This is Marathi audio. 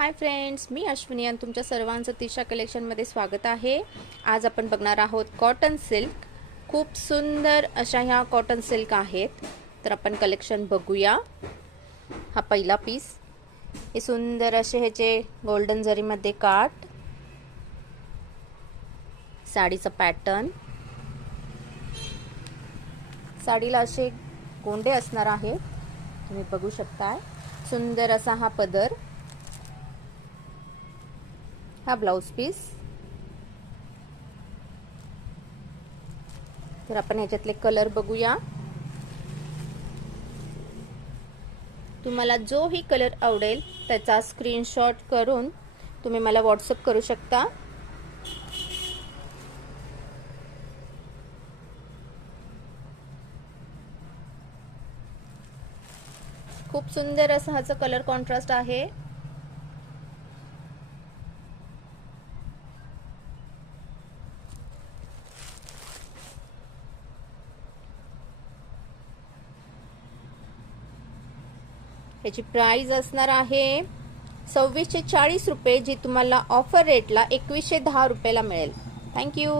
हाय फ्रेंड्स, मी अश्विनी आणि तुमच्या सर्वांचं तिशा कलेक्शनमध्ये स्वागत आहे। आज आपण बघणार आहोत कॉटन सिल्क। खूप सुंदर अशा ह्या कॉटन सिल्क आहेत। तर आपण कलेक्शन बघूया। हा पहिला पीस, हे सुंदर असे ह्याचे गोल्डन जरीमध्ये काठ, साडीचा पॅटर्न, साडीला असे गोंडे असणार आहेत, तुम्ही बघू शकता। सुंदर असा हा पदर, हा ब्लाउज पीस। तर आपण ह्याच्यातले कलर बघूया। तुम्हाला जो ही कलर आवडेल त्याचा स्क्रीनशॉट करून तुम्ही मला व्हॉट्सअप करू शकता। खूप सुंदर असा ह्याचा कलर कॉन्ट्रास्ट आहे। याची प्राइस असणार आहे 2640 रुपये, जी तुम्हाला ऑफर रेटला 2110 रुपयाला मिळेल। थँक्यू।